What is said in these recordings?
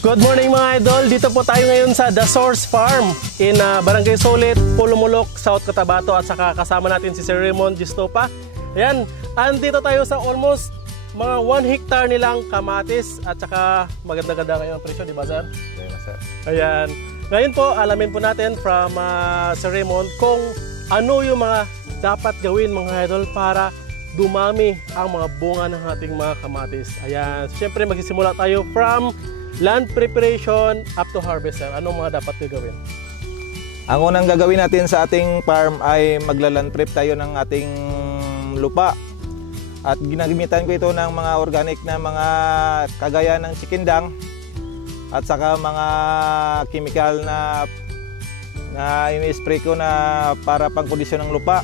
Good morning mga idol, dito po tayo ngayon sa The Source Farm in Barangay Solit, Pulumulok, South Cotabato at saka kasama natin si Sir Raymond Gistopa. Ayan, andito tayo sa almost mga 1 hectare nilang kamatis at saka maganda-ganda ngayon ang presyo, di ba sir? Sir. Ayan, ngayon po alamin po natin from Sir Raymond kung ano yung mga dapat gawin mga idol para dumami ang mga bunga ng ating mga kamatis. Ayan, so, syempre magsisimula tayo from land preparation up to harvest. Anong mga dapat gawin? Ang unang gagawin natin sa ating farm ay magla-land prep tayo ng ating lupa. At ginagamitan ko ito ng mga organic na mga kagaya ng chikindang at saka mga chemical na ini-spray ko na para pangkondisyon ng lupa.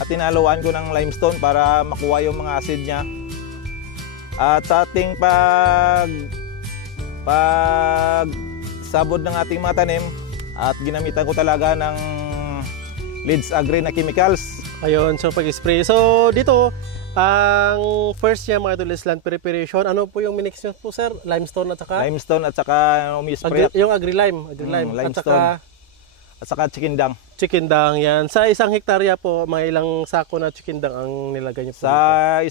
At tinaluan ko ng limestone para makuha yung mga acid niya. At sa ating pag sabod ng ating mga tanim at ginamitan ko talaga ng Leeds Agri na chemicals. Ayun, so pag-spray. So dito, ang first niya mga idol is land preparation. Ano po yung minix nyo po sir? Limestone at saka? Limestone at saka umi-spray. Yung agri-lime. Limestone. At saka chikindang. Chikindang yan. Sa isang hektarya po, mga ilang sako na chikindang ang nilagay niyo po? Sa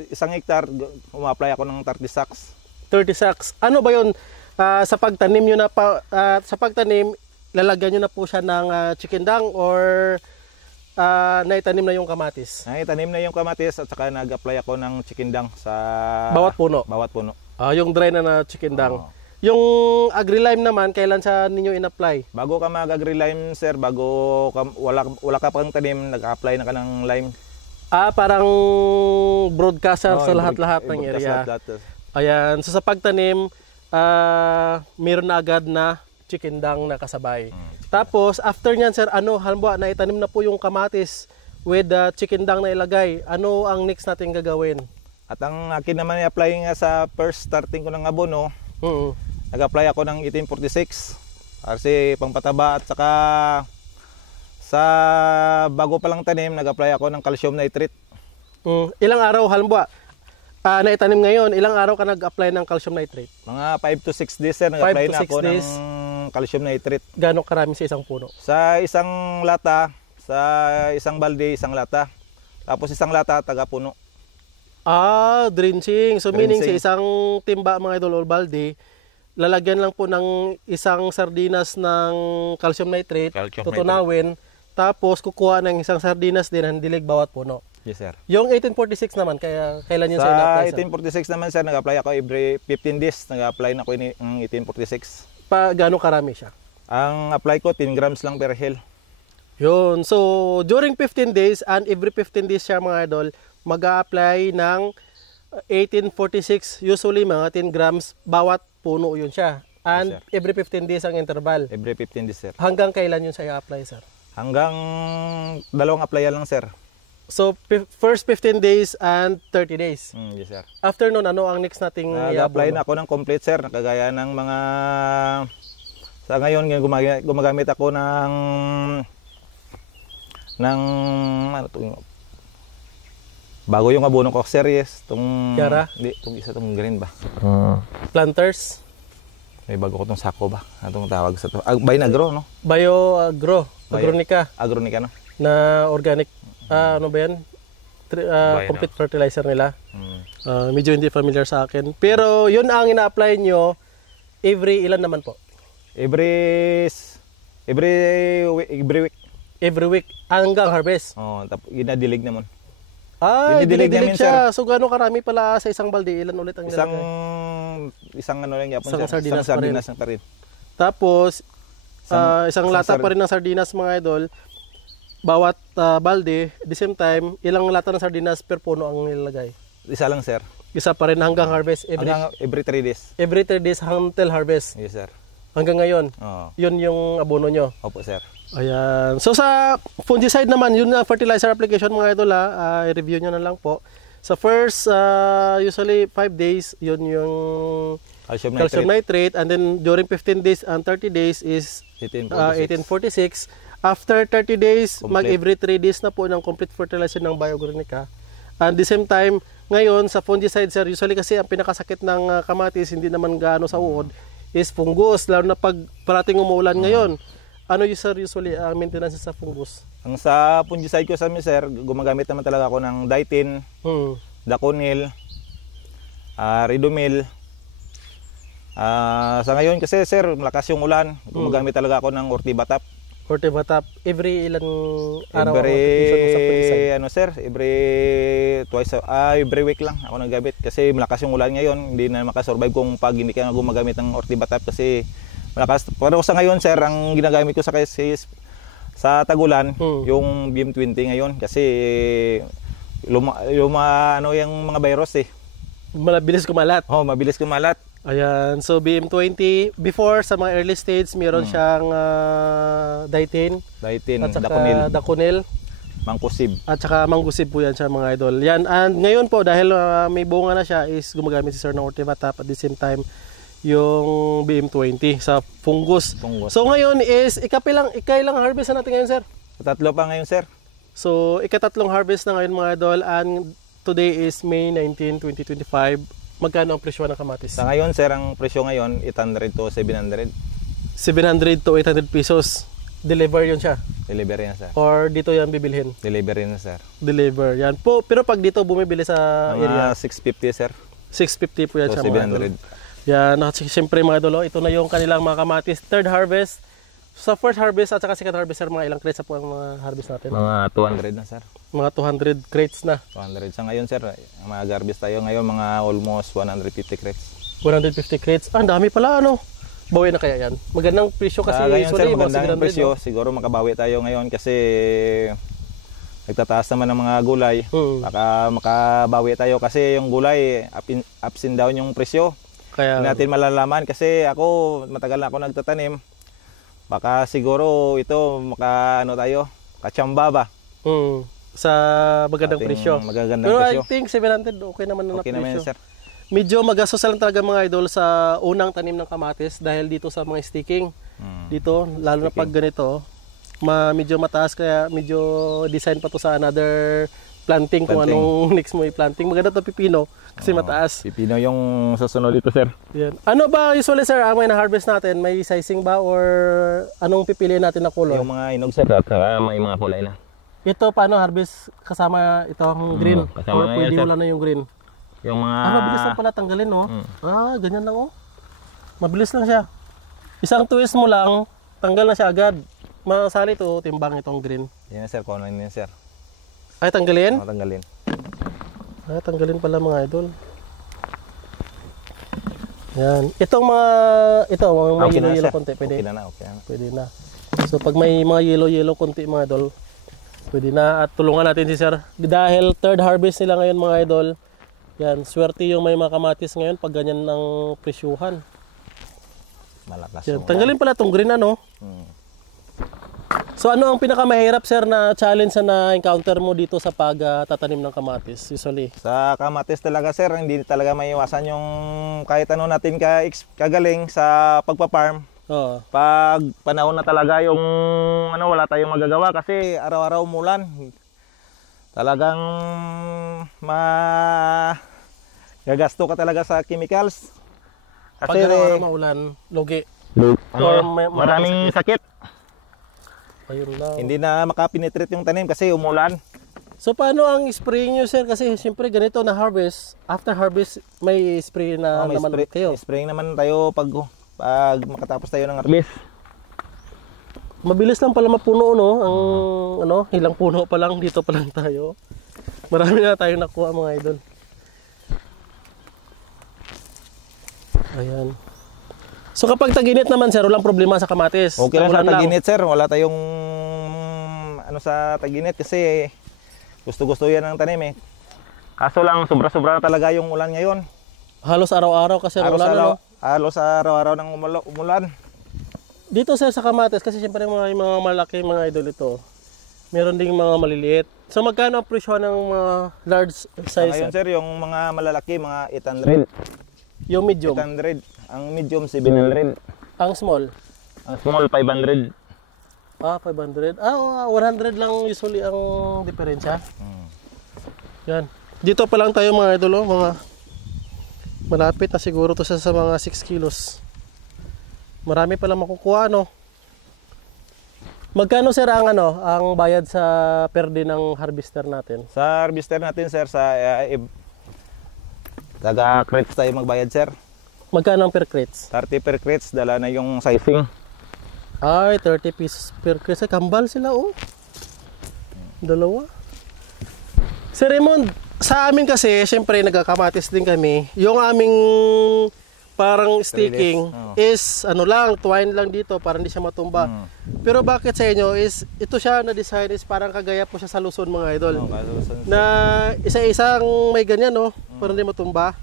isang hektar, uma-apply ako ng 30 sacks. 30 sacks. Ano ba yun? Sa pagtanim nyo na sa pagtanim, lalagyan nyo na po siya ng chikindang or naitanim na yung kamatis? Naitanim na yung kamatis at saka nag-apply ako ng chikindang sa bawat puno? Bawat puno. Yung dry na chikindang. Yung agri-lime naman, kailan sa ninyo in-apply? Bago ka mag-agri-lime, sir, bago ka, wala ka pang tanim, nag-apply na ka ng lime. Parang broadcaster sa lahat-lahat ng area. Ayan, so sa pagtanim, meron na agad na chikindang na kasabay. Tapos, after nyan, sir, halimbawa, naitanim na po yung kamatis with chikindang na ilagay. Ano ang next natin gagawin? At ang akin naman i-apply nga sa first starting ko ng abono, nag-apply ako ng 1846 kasi pangpataba at saka sa bago pa lang tanim, nag-apply ako ng calcium nitrate. Ilang araw, halimbawa, naitanim ngayon, ilang araw ka nag-apply ng calcium nitrate? Mga 5 to 6 days, sir. Nag-apply na ako ng calcium nitrate. Gano'ng karami sa isang puno? Sa isang lata, sa isang balde, isang lata. Tapos isang lata, taga-puno. Drenching. So meaning sa isang timba mga idol or balde, lalagyan lang po ng isang sardinas ng calcium nitrate, tutunawin, tapos kukuha ng isang sardinas din ang dilig bawat puno. Yes, sir. Yung 1846 naman, kailan yun sa ina-apply? Sa 1846 naman, sir, nag-apply ako every 15 days. Nag-apply na ako ng 1846. Gano'ng karami siya? Ang apply ko, 10 grams lang per hill. Yun. So, during 15 days and every 15 days siya mga idol, mag-a-apply ng 1846, usually mga 10 grams bawat puno yun siya. And yes, every 15 days ang interval. Every 15 days, sir. Hanggang kailan yun siya i-apply, sir? Hanggang 2 applyan lang, sir. So, first 15 days and 30 days. Yes, sir. After nun, ano ang next nating i-apply na ako ng complete, sir. Kagaya ng mga... Sa ngayon, gumagamit ako ng ano to, bago yung abono ko, sir, yes. Yara? Hindi, itong green ba? Planters? May bago ko itong sako ba? Anong tawag sa ito? Binagro, no? Bio-agro. Agronica. Agronica, no? Na organic. Ano ba yan? Complete fertilizer nila. Medyo hindi familiar sa akin. Pero yun ang ina-apply nyo every ilan naman po? Every week. Every week hanggang harvest? Tapos ginadilig naman. Dinidilig siya. Sir. So gano'ng karami pala sa isang balde? Ilan ulit ang nilagay? Isang ano lang yapon, isang sardinas pa rin. Tapos isang lata pa rin ng sardinas mga idol. Bawat balde, at the same time, ilang lata ng sardinas per puno ang nilalagay? Isa lang, sir. Isa pa rin hanggang harvest? Every 3 days. Every 3 days until harvest? Yes, sir. Hanggang ngayon? Yun yung abono nyo? Opo, sir. Ayan. So sa fungicide naman, yun na fertilizer application mga idol, i-review nyo na lang po. Sa first, usually 5 days, yun yung calcium nitrate. And then during 15 days and 30 days is 1846. After 30 days, mag-every 3 days na po ng complete fertilizer ng Biogronica. And the same time, ngayon sa fungicide, sir, usually kasi ang pinakasakit ng kamatis, hindi naman gaano sa uod, is fungus, lalo na pag parating umuulan ngayon. Ano yung sir usually ang maintenance sa fungus? Ang sa fungicide ko sa amin, sir, gumagamit naman talaga ako ng Ditin, Daconil, Ridomil. Sa ngayon kasi, sir, malakas yung ulan. Gumagamit talaga ako ng Ortibatap. Ortibatap, every ilang araw? Every week lang ako naggamit kasi malakas yung ulan ngayon. Hindi na makasurvive kung pag hindi ka gumagamit ng Ortibatap kasi malakas. Pero sa ngayon, sir, ang ginagamit ko sa tagulan, yung BM20 ngayon kasi yung mga virus Mabilis kumalat. Mabilis kumalat. Ayan, so BM20 before sa mga early stage meron siyang Ditin at saka Daconil, Mangkusib. At saka Mangkusib po yan siya mga idol. Yan, and ngayon po dahil may bunga na siya is gumagamit si Sir ng Ortibatap at the same time yung BM20 sa fungus. So ngayon is ikailang harvest na natin ngayon, sir? Tatlo pa ngayon, sir. So ikatatlong harvest na ngayon mga idol, and today is May 19, 2025. Magkano ang presyo ng kamatis? Sa ngayon, sir, ang presyo ngayon 800 to 700. 700 to 800 pesos. Deliver yun siya? Deliver yan, sir. Or dito yan bibilhin? Deliver yan, sir. Deliver yan po. Pero pag dito bumibili sa area? 650, sir. 650 po yan to siya, 700. Yan, siyempre mga idol, ito na yung kanilang mga kamatis. Third harvest. Sa first harvest at saka second harvest, sir, mga ilang crates na po ang mga harvest natin? Mga 200 na, sir. Mga 200 crates na. 200. Sa ngayon, sir, mag-harvest tayo ngayon mga almost 150 crates. 150 crates. Ang dami pala, ano? Bawi na kaya yan? Magandang presyo kasi. Ngayon, sir, magandang presyo. Siguro makabawi tayo ngayon kasi nagtataas naman ng mga gulay. Baka makabawi tayo kasi yung gulay, ups and down yung presyo. Kaya natin malalaman kasi ako, matagal na ako nagtatanim. Baka siguro ito tayo, kachamba ba? Sa magandang presyo. Pero presyo. I think 700 okay naman na presyo. Naman, sir. Medyo magastos lang talaga mga idol sa unang tanim ng kamatis dahil dito sa mga sticking. Dito, lalo na pag ganito, medyo mataas kaya medyo design pa to sa another planting. Kung anong next mo i-planting. Maganda to pipino kasi mataas. Pipino yung susunod dito, sir. Yan. Ano ba usually, sir, ang may na-harvest natin? May sizing ba or anong pipiliin natin na color? Yung mga inog, sir, at may mga kulay na. Ito paano harvest kasama itong green? Or pwede wala na yung green? Yung mga... mabilis lang pala tanggalin, no? Ganyan lang, oh. Mabilis lang siya. Isang twist mo lang, tanggal na siya agad. Masali to, timbang itong green. Yan, sir. Kung ano yun, sir. Ay, tanggalin? Tanggalin. Ay, tanggalin pala mga idol. Yan. Itong mga... may yellow-yellow konti. Pwede. Okay na. Pwede na. So, pag may mga yellow-yellow konti mga idol, pwede na. At tulungan natin si sir. Dahil third harvest nila ngayon mga idol, yan, swerte yung may mga kamatis ngayon pag ganyan ng presyuhan. Malakas. Yan, tanggalin pala itong green, ano? So ano ang pinakamahirap, sir, na challenge na encounter mo dito sa pagtatanim ng kamatis usually? Sa kamatis talaga, sir, hindi talaga maiwasan yung kahit ano natin kagaling sa pagpa-farm. Pag panahon na talaga yung wala tayong magagawa kasi araw-araw umulan. Talagang gagasto ka talaga sa chemicals. Kasi pag araw-araw maulan, lugi. Maraming sakit. Ayun lang. Hindi na makapenetrate yung tanim kasi umulan. So paano ang spraying nyo, sir? Kasi siyempre ganito na harvest. After harvest, may spray na naman kayo. Spraying naman tayo pag makatapos tayo ng harvest. Mabilis lang pala mapuno, no? Ang ilang puno pa lang, dito pa lang tayo. Marami na tayong nakuha, mga idol. Ayan. So kapag taginit naman, sir, walang problema sa kamatis. Okay lang sa taginit, sir. Wala tayong sa taginit kasi gusto-gusto yan ng tanim, eh. Kaso lang sobra-sobra na talaga yung ulan ngayon. Halos araw-araw kasi ulan, halos araw-araw ng umulan. Dito, sir, sa kamatis, kasi siyempre may mga malaki mga idol ito. Meron ding mga maliliit. So magkano ang presyo ng mga large size? Ngayon, sir, yung mga malalaki, mga 800. Yung medium? 800. Ang medium, 700. Ang small? Ang small, 500. 500. 100 lang usually ang diferensya. Yan. Dito pa lang tayo mga idol, mga malapit na siguro to sa mga 6 kilos. Marami pala makukuha, no? Magkano sir ang bayad sa per day ng harvester natin? Sa harvester natin sir, sa taga crates tayo magbayad sir. Magkano ang per crates? 30 per crates, dala na yung sizing. Ay, 30 pieces per crates. Kambal sila, oh. Dalawa. Sir Raymond, sa amin kasi, syempre nagkakamatis din kami. Yung aming parang sticking is twine lang dito para hindi siya matumba. Pero bakit sa inyo is ito siya na design is parang kagaya po siya sa Luzon mga idol. Na isa-isang may ganyan, no? Para hindi matumba.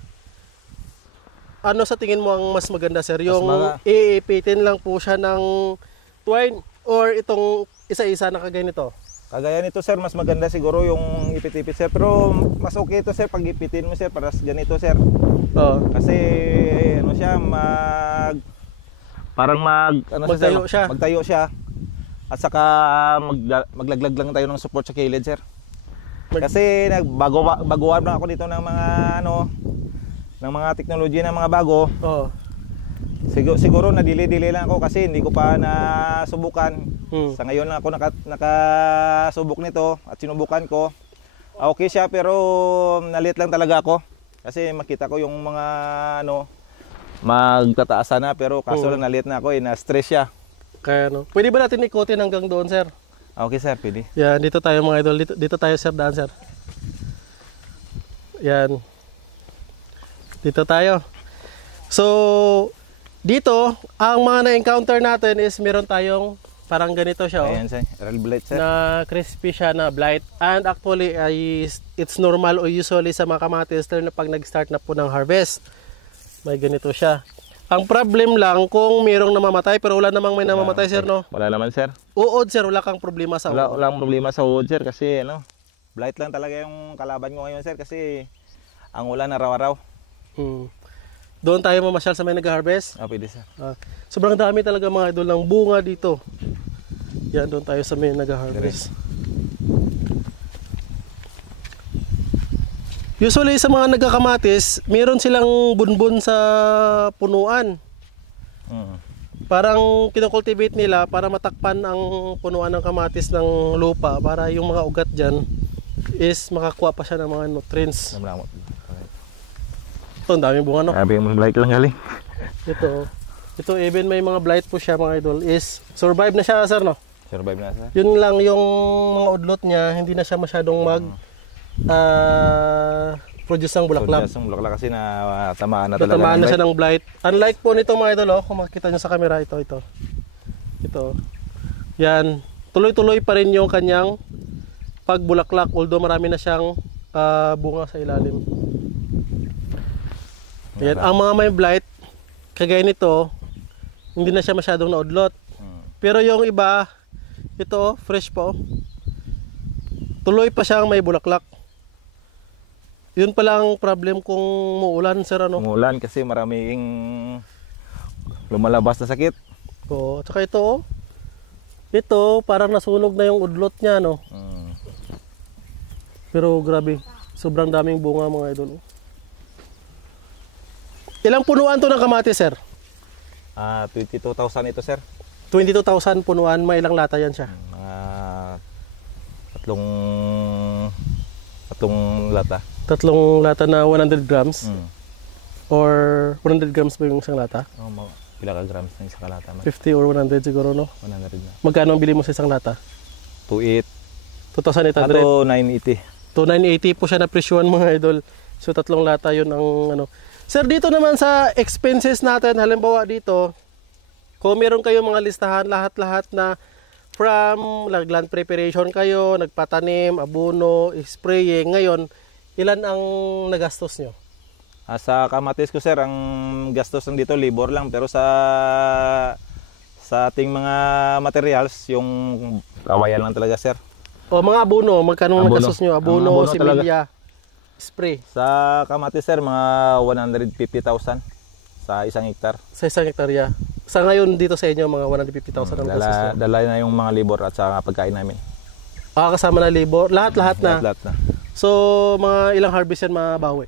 Ano sa tingin mo ang mas maganda sir? Yung iipitin lang po siya ng twine or itong isa-isa na kagaya nito? Kagaya nito sir, mas maganda siguro yung ipit-ipit sir. Pero mas okay ito sir pag ipitin mo sir para ganito sir. Kasi ano siya, magtayo siya. At saka maglaglag lang tayo ng support sa kilid sir. Kasi baguhan lang ako dito ng mga ng mga teknolohiya ng mga bago. Siguro na-delay lang ako kasi hindi ko pa nasubukan. Sa ngayon lang ako nakasubok nito at sinubukan ko. Okay siya pero nalit lang talaga ako. Kasi makita ko yung mga magtataasan na pero kaso lang nalit na ako na-stress siya. Kaya pwede ba natin ikotin hanggang doon sir? Okay sir, pwede. Yan, dito tayo mga idol. Dito tayo sir, daan sir. Yan. Dito tayo. So, dito, ang mga na-encounter natin is meron tayong parang ganito siya. Ayan sir, real blight sir. Na crispy siya na blight. And actually, it's normal o usually sa mga kamatis na pag nag-start na po ng harvest. May ganito siya. Ang problem lang kung mayroong namamatay, pero wala namang may namamatay sir, no? Wala naman sir. Uod sir, wala kang problema sa uod. Wala kang problema sa uod sir kasi blight lang talaga yung kalaban ko ngayon sir kasi ang ulan araw-araw. Doon tayo mamasyal sa may nag-harvest? Pwede sir. Sobrang dami talaga mga idol ng bunga dito. Yan, doon tayo sa may nag-harvest. Usually sa mga nagkakamatis, meron silang bunbun sa punuan. Parang kinocultivate nila para matakpan ang punuan ng kamatis ng lupa para yung mga ugat dyan is makakuha pa siya ng mga nutrients. Ito, ang daming bunga, no? Sabi yung blight lang galing. Ito even may mga blight po siya mga idol is survive na siya sir, no? Survive na sir. Yun lang yung mga udlot niya, hindi na siya masyadong produce ng bulaklak. Produce ng bulaklak kasi tamaan na talaga. Tamaan na siya ng blight. Unlike po nito mga idol, kung makikita nyo sa camera, ito. Yan, tuloy-tuloy pa rin yung kanyang pagbulaklak although marami na siyang bunga sa ilalim. Yan, ang mga may blight, kagaya nito, hindi na siya masyadong naudlot. Pero yung iba, ito, fresh po. Tuloy pa siyang may bulaklak. Yun pala ang problem kung muulan, sir, ano? Umulan kasi maraming lumalabas na sakit. Oo, tsaka ito, ito, parang nasunog na yung udlot niya, no? Pero grabe, sobrang daming bunga mga idol. Ilang punuan to ng kamatis, sir? 22,000 ito, sir. 22,000 punuan, may ilang lata yan siya? Tatlong lata. Tatlong lata na 100 grams? Or 100 grams ba yung isang lata? Pila ka grams na isang lata? 50 or 100 siguro, no? 100 na. Magkano ang bili mo sa isang lata? 2,800. 2,800? Ato 980. 2,980 po siya na presyuan mga idol. So tatlong lata yun ang ano. Sir, dito naman sa expenses natin, halimbawa dito, kung meron kayo mga listahan, lahat-lahat na from land preparation kayo, nagpatanim, abono, spraying, ngayon, ilan ang nagastos nyo? Sa kamatis ko, sir, ang gastos lang dito, labor lang. Pero sa ating mga materials, yung kawayan lang talaga, sir. O mga abono, magkano nagastos nyo? Abono, similya, spray. Sa kamatis, sir, mga 150,000 sa isang hektar. Sa isang hektarya. Sa ngayon dito sa inyo, mga 150,000 ang gastos nyo? Dala na yung mga labor at sa pagkain namin. Kasama na labor? Lahat-lahat na? Lahat na. So, mga ilang harvest yan mabawi?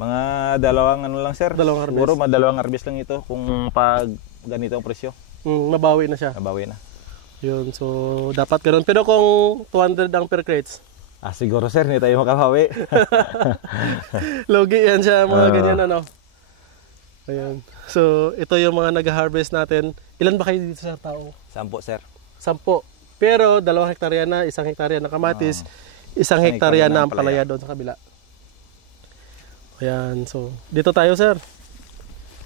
Mga dalawang ano lang, sir. Dalawang harvest? Siguro dalawang harvest lang ito kung pag ganito ang presyo. Mabawi na siya. Nabawi na. Yun, so dapat ganoon. Pero kung 200 ang per crates, Siguro sir, hindi tayo makabawi. logi yan siya, mga ganyan ano. Ayan. So, ito yung mga nag-harvest natin. Ilan ba kayo dito sa tao? 10 sir. 10. Pero 2 hektarya na, 1 hektarya na kamatis, 1 hektarya na ang palaya doon sa kabila. Ayan, so dito tayo sir.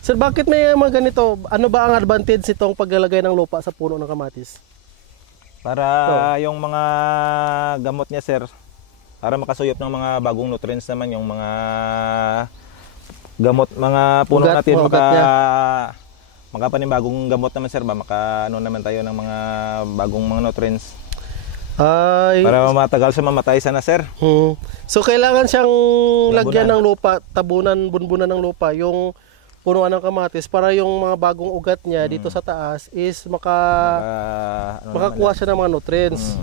Sir, bakit may mga ganito? Ano ba ang advantage nitong paglalagay ng lupa sa puno ng kamatis? Para yung mga gamot niya sir, para makasuyop ng mga bagong nutrients naman yung mga gamot, mga puno Ugat, natin, ugat niya. makapanibagong gamot naman sir ba, ano naman tayo ng mga bagong mga nutrients. Ay, Para matagal sa mamatay sana sir. So kailangan siyang lagyan ng lupa, tabunan, bunbunan ng lupa yung punuan ng kamatis para yung mga bagong ugat niya dito sa taas is makakuha siya ng mga nutrients.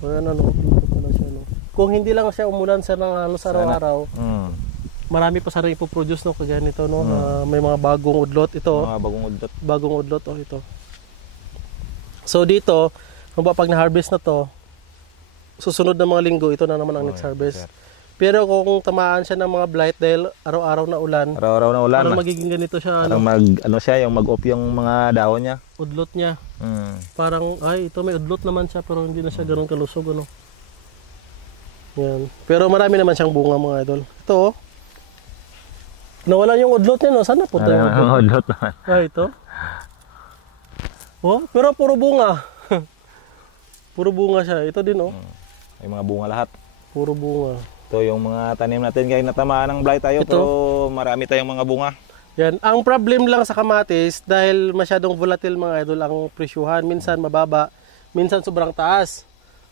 Ayan, ano, dito pala siya, no? Kung hindi lang siya umulan sa ng halos araw-araw, marami pa sana ipoproduce, no, kagaya nito, no, na may mga bagong udlot ito. Mga bagong udlot. Bagong udlot, oh, ito. So dito, pag na-harvest na to, susunod na mga linggo, ito na naman ang next harvest. Pero kung tamaan siya ng mga blight dahil araw-araw na ulan, parang magiging ganito siya. Parang yung mag-off yung mga dahon niya. Udlot niya. Parang, ay, ito may udlot naman siya, pero hindi na siya ganun kalusog, ano. Yan. Pero marami naman siyang bunga, mga idol. Ito, oh. Nawala yung udlot niya, no? Saan napunta yung udlot naman? Ito. Oh, pero puro bunga. Puro bunga siya. Ito din, oh. May mga bunga lahat. Puro bunga. Ito yung mga tanim natin, kahit natamaan ng blight tayo, pero marami tayong mga bunga. Yan. Ang problem lang sa kamatis, dahil masyadong volatile, mga idol, ang presyuhan. Minsan mababa, minsan sobrang taas.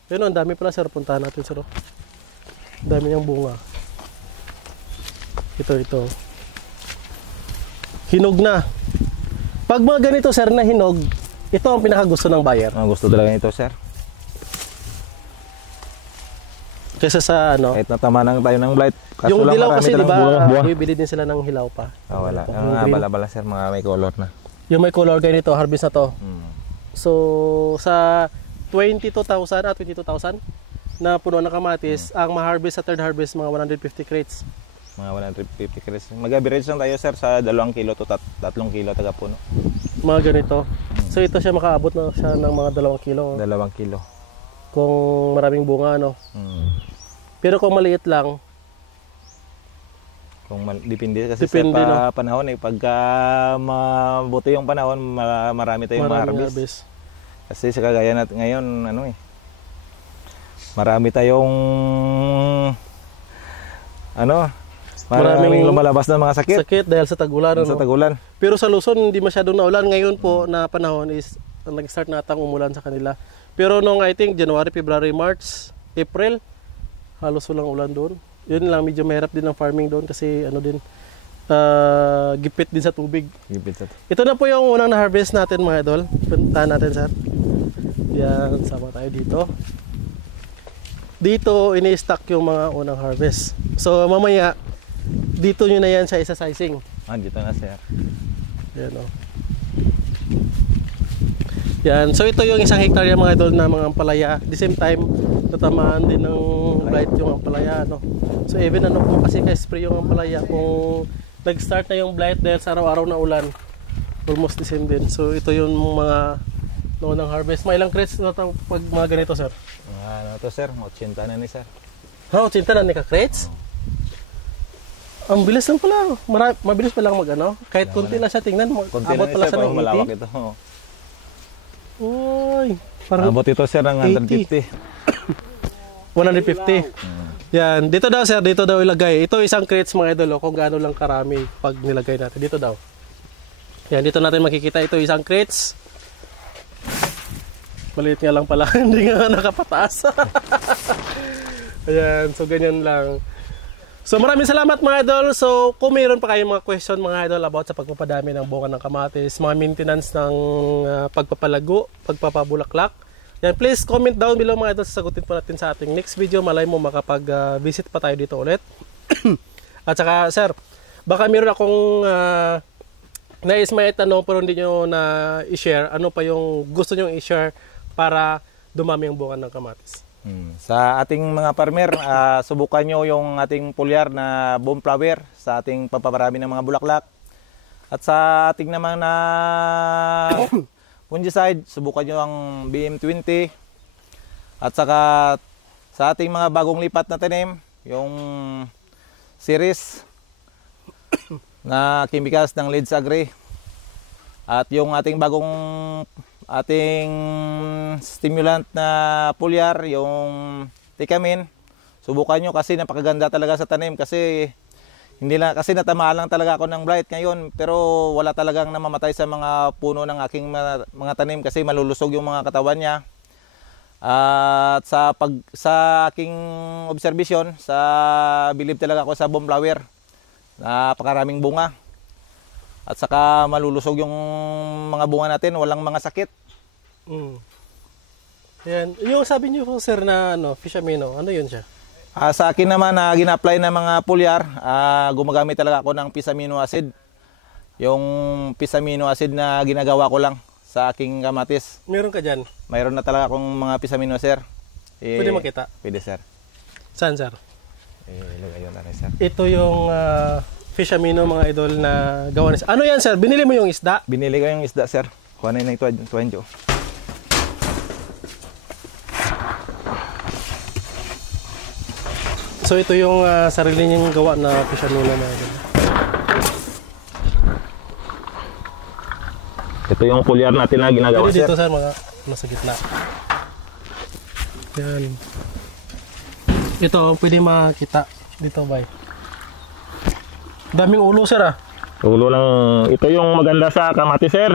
Pero ang dami pala, sir. Puntahan natin, sir. Ang dami niyang bunga. Ito. Hinog na. Pag mga ganito, sir, na hinog, ito ang pinakagusto ng buyer. Gusto talaga nito, sir. Kaysa sa ano, kahit natamaan tayo ng blight. Yung dilaw kasi, di ba, bibili din sila ng hilaw pa. Wala. Bala-bala, sir, mga may color na. Yung may color ganito, harvest na to. So, sa 22,000 na puno ng kamatis, ang ma-harvest sa third harvest, mga 150 crates. Mga 150 crates. Mag-average lang tayo, sir, sa 2 kilo to 3 kilo taga puno. Mga ganito. So, ito siya makaabot na siya ng mga 2 kilo. 2 kilo. Kung maraming bunga, ano. Pero kung maliit lang, depende kasi sa panahon eh. Pagka mabuti yung panahon, marami tayong ma-harvest. Kasi sa kagaya natin ngayon, marami tayong maraming lumalabas na mga sakit dahil sa tag-ulan. Sa tag-ulan. Pero sa Luzon, hindi masyadong naulan. Ngayon po na panahon is nag-start na atang umulan sa kanila. Pero nung I think January, February, March, April, halos walang ulan doon. Yun lang, medyo mahirap din ang farming doon kasi gipit din sa tubig. Ito na po yung unang na-harvest natin, mga idol. Puntahan natin, sir. Yan, sama tayo dito. Dito, ini-stack yung mga unang harvest. So, mamaya, dito nyo na yan sa isa-sizing. Dito na, sir. Yan, o. Yan. So, ito yung 1 hektarya, mga idol, na mga ampalaya. At the same time, tatamaan din ng blight yung ampalaya, no? So, even kung kasi ka-spray yung ampalaya, kung nag-start na yung blight dahil sa araw-araw na ulan, almost the same din. So, ito yung mga noon ng harvest. May ilang crates na ito pag mga ganito, sir? Ito, sir. 80 na ni, sir. 80 na ni ka-crates? Ang bilis lang pala. Mabilis pa lang kahit konti lang siya tingnan. Abot pala sa ng 80. Malawak ito. Uy, abot ito, sir, ng 150. 150. Yan, dito daw, sir, dito daw ilagay. Ito isang crates, mga idol, kung gaano lang karami pag nilagay natin. Dito daw. Yan, dito natin makikita ito isang crates. Maliit nga lang pala, hindi nga nakapataas. Ayan, so ganyan lang. So maraming salamat, mga idol. So kung mayroon pa kayong mga question, mga idol, about sa pagpapadami ng bunga ng kamatis, mga maintenance ng pagpapalago, pagpapabulaklak, yan, please comment down below, mga idol. Sasagutin po natin sa ating next video. Malay mo makapag-visit pa tayo dito ulit. At saka, sir, baka mayroon akong nais may tanong pero hindi nyo na i-share, ano pa yung gusto nyo i-share para dumami ang bunga ng kamatis? Sa ating mga farmer, subukan nyo yung ating foliar na boom flower sa ating papaparami ng mga bulaklak. At sa ating naman na fungicide, subukan nyo ang BM20. At saka sa ating mga bagong lipat na tanim, yung series na chemicals ng Leeds Agri. At yung ating bagong stimulant na foliar, yung Ticamin. Subukan nyo kasi napakaganda talaga sa tanim kasi hindi lang kasi natamaan lang talaga ako ng blight ngayon pero wala talagang namamatay sa mga puno ng aking mga tanim kasi malulusog yung mga katawan niya. At sa aking observation, believe talaga ako sa boom flower. Napakaraming bunga. At saka malulusog yung mga bunga natin, walang mga sakit. Yan. Yung sabi niyo po sir na fish amino, ano yun siya? Sa akin naman na gina-apply na mga foliar, gumagamit talaga ako ng fish amino acid. Yung fish amino acid na ginagawa ko lang sa aking kamatis. Meron ka dyan? Mayroon na talaga akong mga fish amino, sir. Pwede makita? Pwede, sir. Saan, sir? Ilagay yun na rin, sir. Ito yung fish amino, mga idol, na gawa ni sir. Ano yan, sir? Binili mo yung isda? Binili ko yung isda, sir. Kuha na yun ito, 20. So ito yung sarili niyang gawa na fish amino, mga idol. Ito yung foliar natin na ginagawa, sir. Dito, sir, mga nasa gitna. Yan. Ito, pwede makita dito, bay. Daming ulo, sir, Ulo lang. Ito yung maganda sa kamatis, sir.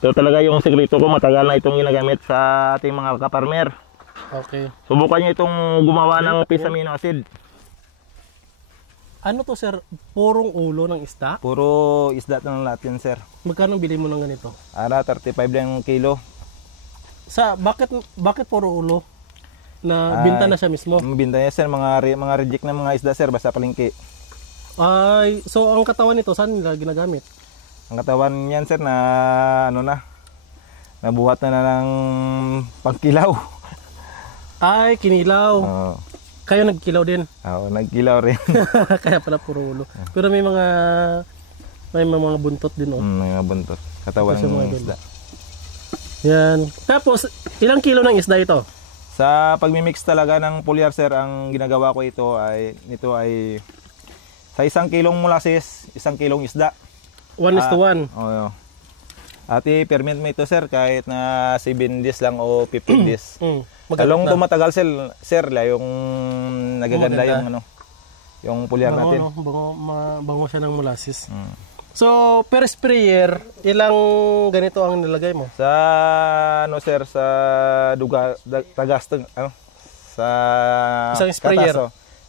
Ito talaga yung sekreto ko. Matagal na itong ginagamit sa ating mga kaparmer. Okay. Subukan nyo itong gumawa ng fish amino acid. Ano to, sir? Purong ulo ng isda? Puro isda ng natin, sir. Magkano bili mo ng ganito? 35 lang yung kilo. Bakit puro ulo? Na binta na siya mismo? Binta niya, sir. Mga reject na mga isda, sir. Basta palengke. So ang katawan nito, saan nila ginagamit? Ang katawan niyan, sir, nabuhat na ng pangkilaw. Kinilaw. Kayo nagkilaw din? Oo, nagkilaw rin. Kaya pala puro ulo. Pero may mga buntot din, May mga buntot. Katawan ng isda. Yan. Tapos, ilang kilo ng isda ito? Sa pagmimix talaga ng foliar, sir, ang ginagawa ko nito ay sa 1 kilong molasses, 1 kilong isda. 1:1. Oo. At i-ferment mo ito, sir, kahit na 7 days lang o 15 days. Talong tumatagal, sir, yung nagaganda yung foliar natin. Bango siya ng molasses. So, per sprayer, ilang ganito ang nilagay mo? Sa sir, sa tagas sa isang sprayer.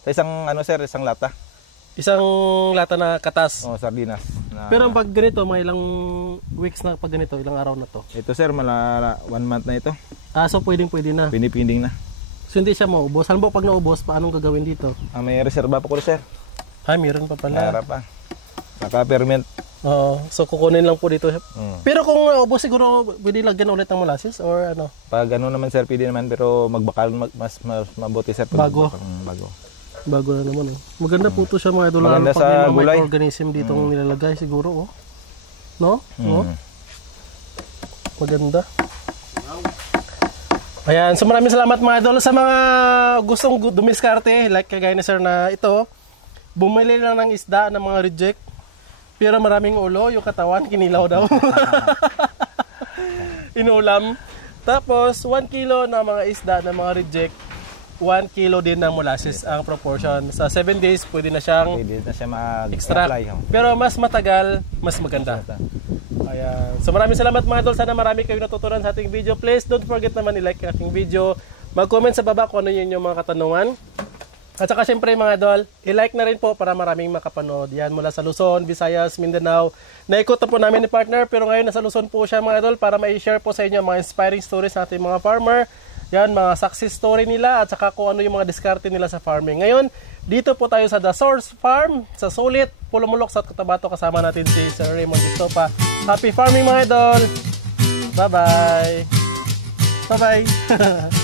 Katas, sa isang lata. Isang lata na katas. Sardinas. Pero pag ganito, may ilang weeks na pag ganito, ilang araw na to? Ito, sir, 1 month na ito. So pwede na. Pinipinding na. So hindi siya maubos. Halimbawa pag naubos, paanong gagawin dito? May reserva pa ko, sir. Meron pa pala. Meron pa. Naka-ferment. So kukunin lang po dito. Pero kung naubos, siguro pwede lagyan ulit ng molasses or ano? Pag naman, sir, pwede naman, pero magbakal mas mabuti, sir. Bago na naman. Maganda po ito siya, mga idol. Maganda sa may gulay. Microorganism ditong nilalagay siguro, no? Maganda. Ayan, so maraming salamat, mga idol, sa mga gustong dumiskarte, like kagaya ni sir na ito, bumili lang ng isda ng mga reject, pero maraming ulo, yung katawan, kinilaw daw. Inulam. Tapos, 1 kilo na mga isda ng mga reject, 1 kilo din ng molasses ang proportion. Sa 7 days, pwede na siyang extract. Pero mas matagal, mas maganda. Ayan. So maraming salamat, mga idol. Sana marami kayo natutunan sa ating video. Please don't forget naman i-like ang ating video. Mag-comment sa baba kung ano yun yung mga katanungan. At saka syempre, mga idol, i-like na rin po para maraming makapanood. Yan, mula sa Luzon, Visayas, Mindanao. Naikot na po namin ni partner, pero ngayon nasa Luzon po siya, mga idol, para ma-share po sa inyo mga inspiring stories sa ating mga farmer. Yan, mga success story nila at saka kung ano yung mga diskarte nila sa farming. Ngayon, dito po tayo sa The Source Farm, sa Sulit, Pulumulok, South Cotabato. Kasama natin si Sir Raymond Estopa. Happy farming mga idol! Bye-bye! Bye-bye!